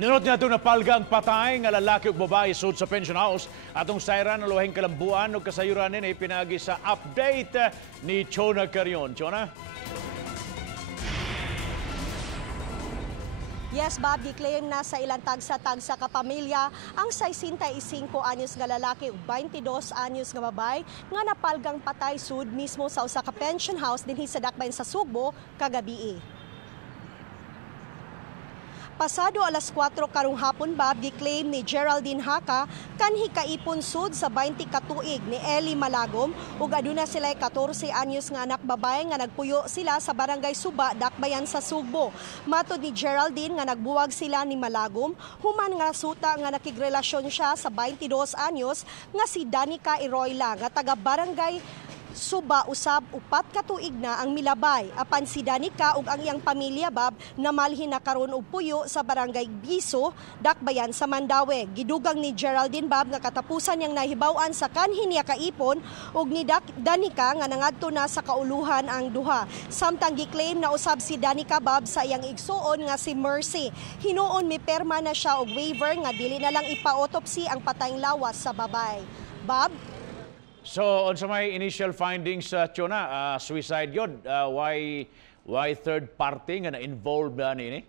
Ninot niya ito na palgang patay nga lalaki ug babae sud sa pension house atong sayran ng luhing kalambuan ug kasayuran ni pinagi sa update eh, ni Chona Carion. Chona? Yes, Bob, giklaim na sa ilang tagsa-tagsa ka pamilya ang 65 anyos nga lalaki ug 22 anyos nga babay nga napalgang patay sud mismo sa usa ka pension house dinhi sa Dakbayan sa Sugbo kagabi. Pasado alas 4 karong hapon Bob giklaim ni Geraldine Haka kanhi kaipon sud sa 20 katuig ni Eli Malagom ug aduna sila 14 anyos nga anak babae nga nagpuyo sila sa barangay Suba, Dakbayan sa Sugbo. Matod ni Geraldine nga nagbuwag sila ni Malagom human nga suta nga nakigrelasyon siya sa 22 anyos nga si Danica Iroyla nga taga barangay Suba usab upat ka tuig na ang milabay apan si Danica ug ang iyang pamilya bab namalhin na karon og puyo sa barangay Biso, Dakbayan sa Mandawi. Gidugang ni Geraldine Bab nga katapusan niyang nahibaw-an sa kanhin niya kaipon ug ni Danica nga nangadto na sa kauluhan ang duha. Samtang giklaim na usab si Danica Bab sa iyang igsuon nga si Mercy. Hinuon mi perma na siya og waiver nga dili na lang ipa-autopsy ang patayng lawas sa babay. Bob, So, on sa may initial findings sa Chona, ah, suicide yun. Ah, why, why third party nga na-involved na nini?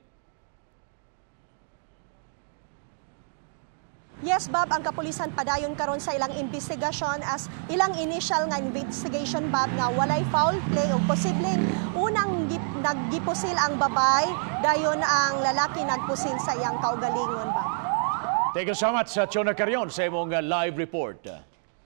Yes, Bob, ang kapulisan padayon karon sa ilang investigasyon as ilang initial nga investigation, Bob, nga walay foul play o posibleng unang gip, naggipusil ang babay, dayon ang lalaki nagpusil sa iyang kaugalingon, Bob. Thank you so much sa Chona Carion sa imong ah, live report.